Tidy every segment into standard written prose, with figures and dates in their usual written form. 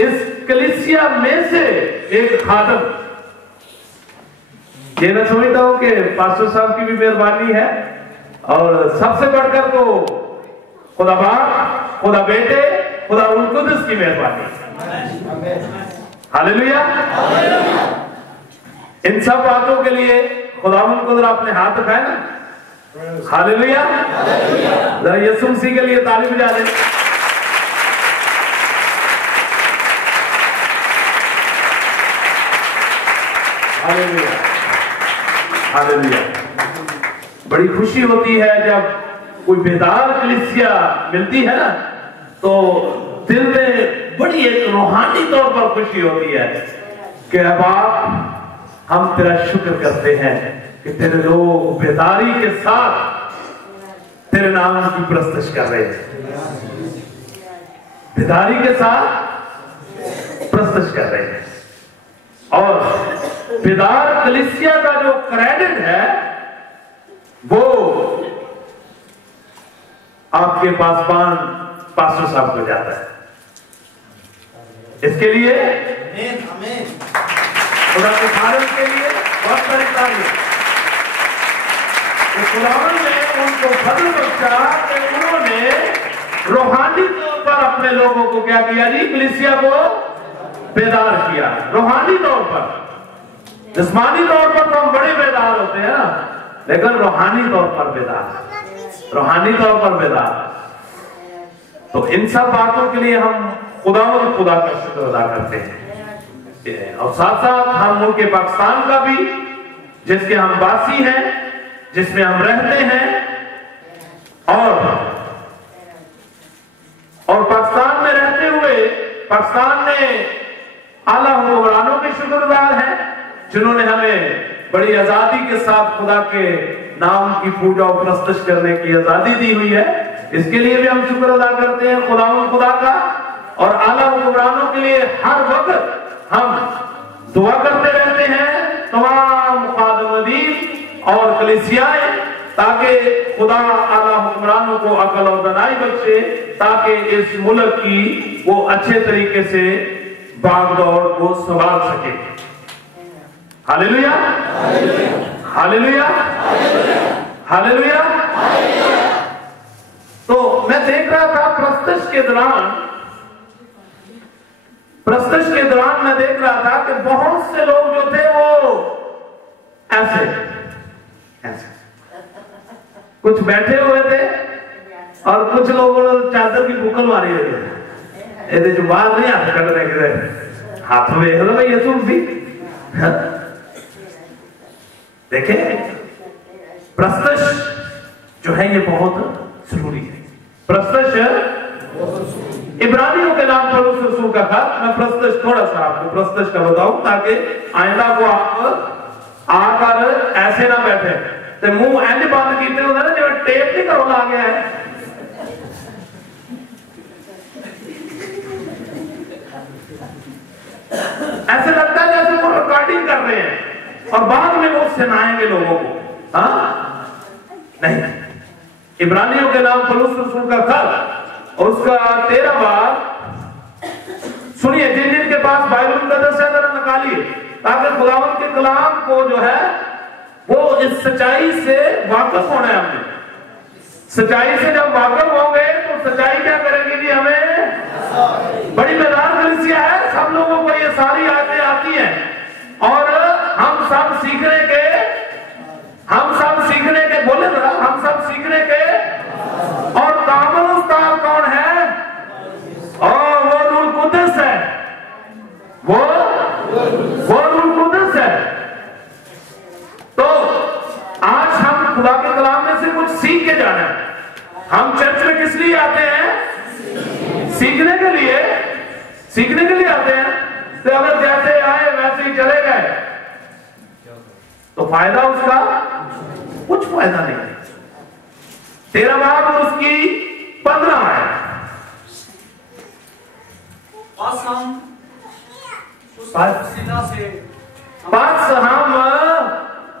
इस कलीसिया में से एक खादम। ये मैं समझता हूं कि पास्टर साहब की भी मेहरबानी है, और सबसे बढ़कर तो खुदा बाप, खुदा बेटे, खुदा रूह कुदस की मेहरबानी। हालेलुया। इन सब बातों के लिए खुदावंद को जरा अपने हाथ उठाए ना। हालेलुया। जरा यीशु मसीह के लिए ताली बजा दें। Hallelujah, hallelujah. बड़ी खुशी होती है जब कोई बेदार कलीसिया मिलती है ना, तो दिल में बड़ी एक रूहानी तौर पर खुशी होती है कि अब आप, हम तेरा शुक्र करते हैं कि तेरे लोग बेदारी के साथ तेरे नाम की प्रस्तुति कर रहे हैं, बेदारी के साथ प्रस्तुति कर रहे हैं। और बेदार कलीसिया का जो क्रेडिट है वो आपके पासवान पास्टर साहब को जाता है। इसके लिए खुदा के कारण के लिए बहुत सारी तारीफ। खुदावन ने उनको फजल बख्शा कि उन्होंने रूहानी तौर पर अपने लोगों को क्या किया जी, कलीसिया को बेदार किया। रूहानी तौर पर, जिस्मानी तौर पर तो हम बड़े बेदार होते हैं ना, लेकिन रूहानी तौर पर बेदार, रूहानी तौर पर बेदार। तो इन सब बातों के लिए हम खुदा का शुक्र अदा करते हैं, और साथ साथ हम मुल्क पाकिस्तान का भी, जिसके हम वासी हैं, जिसमें हम रहते हैं, और पाकिस्तान में रहते हुए पाकिस्तान में आला हुक्मरानों के शुक्रगुजार हैं जिन्होंने हमें बड़ी आजादी के साथ खुदा के नाम की पूजा और प्रस्तुत करने की आजादी दी हुई है। इसके लिए भी हम शुक्र अदा करते हैं खुदा का, और आला हुक्मरानों के लिए हर वक्त हम दुआ करते रहते हैं, तमाम खादमदीन और कलीसियाएं, ताकि खुदा आला हुक्मरानों को अकल और दानाई बख्शे, ताकि इस मुल्क की वो अच्छे तरीके से भागदौड़ को संभाल सके। Hallelujah, hallelujah, hallelujah. तो मैं देख रहा था प्रस्तुति के दौरान मैं देख रहा था कि बहुत से लोग जो थे वो ऐसे कुछ बैठे हुए थे, और कुछ लोगों ने चादर की बुकल मारी हुई है। ये जो बाहर नहीं हाथ कट रहे, हाथ में हेलो भाई यीशु मसीह। देखे, प्रस्तुति जो है ये बहुत जरूरी है। प्रस्तुति इब्रानियों के नाम पर उस रसूल का खत, मैं प्रस्तुति थोड़ा सा आपको प्रस्तुति का बताऊं, ताकि आइंदा को आप आकर ऐसे ना बैठे तो मुंह एंड बंद कीते होंगे ना, जो टेप नहीं करो ला गया है। ऐसे लगता है जैसे वो रिकॉर्डिंग कर रहे हैं और बाद में वो सुनाएंगे लोगों को। नहीं, इब्रानियों के नाम पर उस रसूल का खत और उसका 13 बाब सुनिए। जिन जिन के पास बाइबल मुकद्दस है जरा निकालिए, ताकि खुदावंद के कलाम को जो है वो इस सच्चाई से वाकिफ होना है। हमने सच्चाई से जब वाकिफ होंगे तो सच्चाई क्या करेगी जी, हमें बड़ी बेदार कलीसिया है, सब लोगों को ये सारी आयतें आती हैं, और हम सब सीखने के बोले जरा, हम सब सीखने के, और कामिल उस्ताद कौन है? और वो रूह कुद्दस है, वो रूह कुद्दस है। तो आज हम खुदा के कलाम में से कुछ सीख के जाना है। हम चर्च में किस लिए आते हैं? सीखने के लिए आते हैं। तो अगर जैसे आए वैसे ही चले गए तो फायदा उसका कुछ फायदा नहीं। 13 बाब और उसकी 15 है। बस हम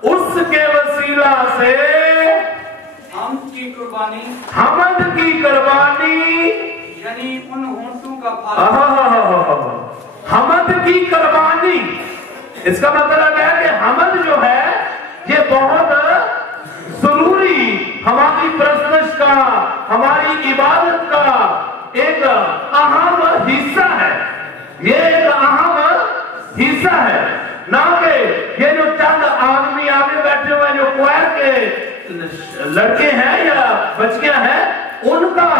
उसके वसीला से हमद की कुर्बानी, यानी उन होंठों का फल हमद की कुर्बानी, इसका मतलब है कि हमद जो है ये बहुत जरूरी हमारी परस्तश का, हमारी इबादत का एक अहम हिस्सा है। ये एक अहम हिस्सा है, ना कि ये जो चंद आदमी आगे बैठे हुए जो क्वायर के लड़के हैं या बच्चियां हैं, उनका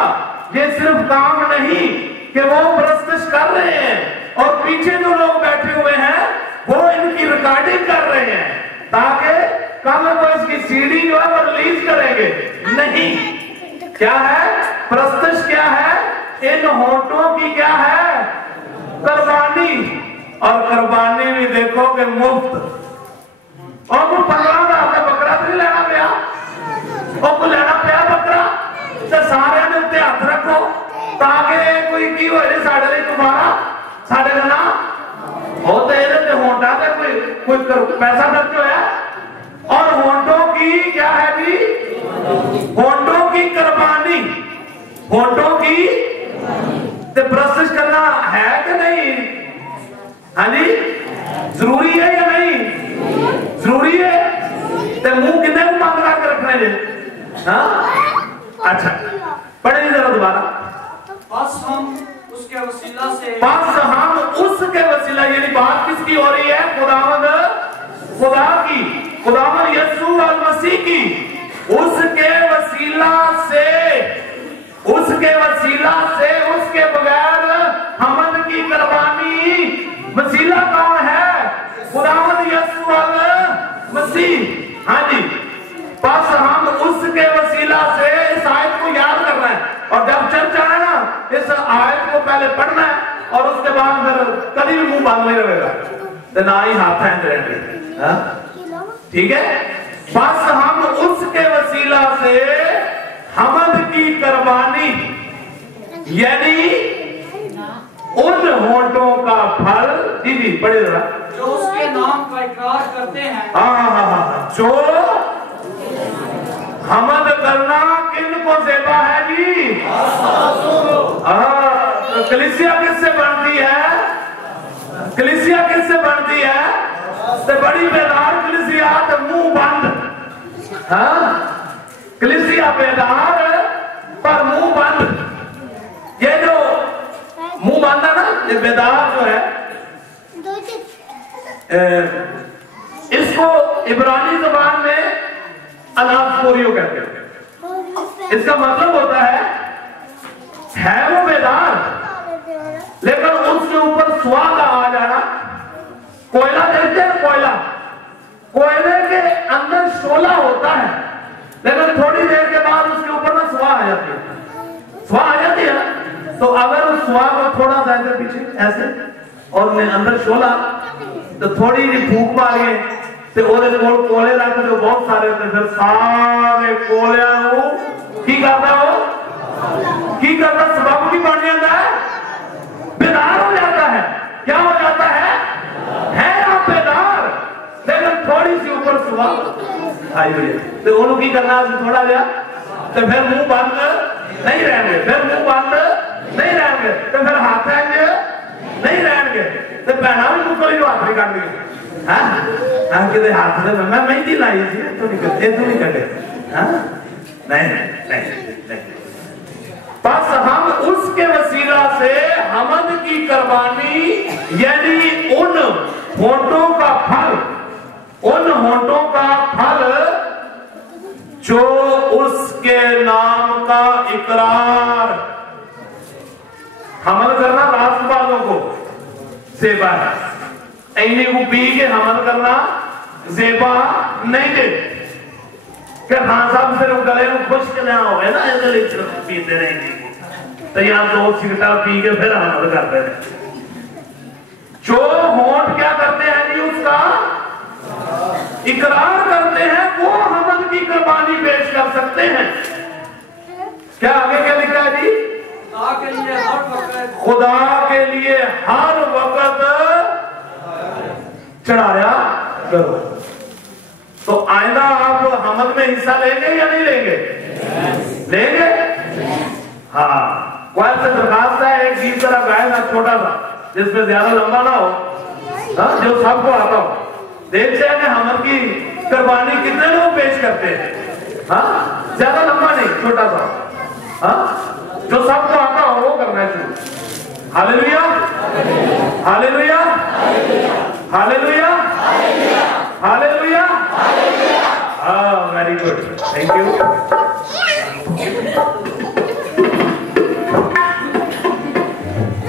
ये सिर्फ काम नहीं कि वो परस्तश कर रहे हैं और पीछे जो लोग बैठे हुए हैं वो इनकी रिकॉर्डिंग कर रहे हैं ताकि कल वो इसकी सीडी जो है वो रिलीज करेंगे। नहीं, क्या है परस्तश, क्या है इन होठों की, क्या है कुर्बानी। और कुर्बानी भी देखो कि मुफ्त, और वो 15,000 का बकरा तो नहीं लेना पिया, और को लेना पिया बकरा तो सारे ने उत्ते हाथ रखो ताकि कोई की हो जाए साढ़े लिए तुम्हारा साढ़े का ना हो तो ये होंठा से कोई पैसा खर्च होया। और होंठों की क्या है भी, होंठों की कुर्बानी, होंठों की परस्तश करना है कि नहीं? हाँ जी, जरूरी है या नहीं? जरूरी है। तो मुंह कितने को बंद करके रखना है? हाँ अच्छा, पढ़े जरा दोबारा। बस हम उसके वसीला से, बस हम उसके वसीला, यानी बात किसकी हो रही है? खुदावंद, खुदा की, खुदावंद यीशु मसीह की। उसके वसीला से, उसके वसीला से, उसके बगैर हमद की कुर्बानी। वसीला कौन है? खुदावंद यीशु मसीह। हाँ जी, बस हम उसके वसीला से, इस आयत को याद करना है और जब चर्चा है ना इस आयत को पहले पढ़ना है और उसके बाद फिर कभी भी मुंह बंद नहीं रहेगा तो ना ही हाथ है। ठीक है, बस हम उसके वसीला से हमद की कुर्बानी, यानी उन होंठों का फल, जी पढ़े जरा, जो उसके नाम का इकरार करते हैं। हाँ, जो हमद करना किनको ज़ेबा है जी? तो कलीसिया किससे बनती है? कलीसिया किससे बनती है? तो बड़ी बेदार कलीसिया तो मुंह बंद। हाँ, कलीसिया बेदार पर मुंह बंद। ये जो मुंह बंद है ना, ये बेदार जो है, इसको इब्रानी ज़बान में अलाफोरियो कहते हैं। इसका मतलब होता है वो बेदार लेकिन उसके ऊपर स्वाद आ जाना। कोयला देखते हैं, कोयला, कोयले के अंदर शोला होता है लेकिन थोड़ी देर के बाद उसके ऊपर ना स्वाह आ जाती है, स्वाह आ जाती है ना। तो अगर उस स्वाह को थोड़ा सा ऐसे पीछे ऐसे और मैं अंदर शोला तो थोड़ी सी फूक मारिए ते ओदे कोल कोले रख जो बहुत सारे ते फिर सारे कोलियां नु की करदा हो, की करदा सबब की बन जाता है, बेदार हो जाता है। क्या हो जाता है आप बेदार लेकिन थोड़ी सी ऊपर सुबह आई हुई है तो उन्होंने की करना थोड़ा गया तो फिर मुंह बंद नहीं रहेंगे, फिर मुंह बंद नहीं रहेंगे तो फिर हाथ रहेंगे नहीं रहेंगे तो बहना भी मुझको ही हाथ नहीं काट देंगे। हाँ किधर हाथ से मैं मेहंदी लाई थी तो नहीं कटे। हाँ नहीं। बस हम उसके वसीला से हमद की कुर्बानी यानी उन होंठों का फल, उन होंठों का फल जो उसके नाम का इकरार, हमद करना राष्ट्रवादों को ज़ेबा है। इन्हीं को पी के हमद करना ज़ेबा नहीं दे क्या खान साहब से गले में खुश के लेना हो गया ना, ऐसे पीते रहेंगे तो यहाँ 2 सिगरेटा पी के फिर हमद करते हैं। जो होंठ क्या करते हैं जी, उसका इकरार करते हैं, वो हमद की कुर्बानी पेश कर सकते हैं। क्या आगे क्या लिखा है जी? खुदा के लिए हर वक्त चढ़ाया करो। तो आइंदा आप हमद में हिस्सा लेंगे या नहीं लेंगे? लेंगे। हाँ, क्वायर से दरखास्त है, एक गीत तरह गाएगा छोटा सा जिसमें ज्यादा लंबा ना हो, जो सबको आता हो। देखते हैं कि हम की कुर्बानी कितने लोग पेश करते हैं, ज्यादा लंबा नहीं, छोटा सा, जो सबको आता हो वो करना है शुरू। Hallelujah, hallelujah, hallelujah, hallelujah. Very good, thank you.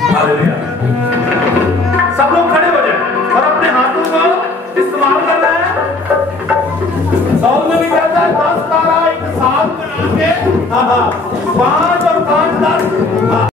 Hallelujah. सब लोग खड़े हो जाए और अपने हाथों को इस्तेमाल कर रहे हैं। सॉन्ग में भी कहता है 10 12 एक साथ बना के 5 और 5 10।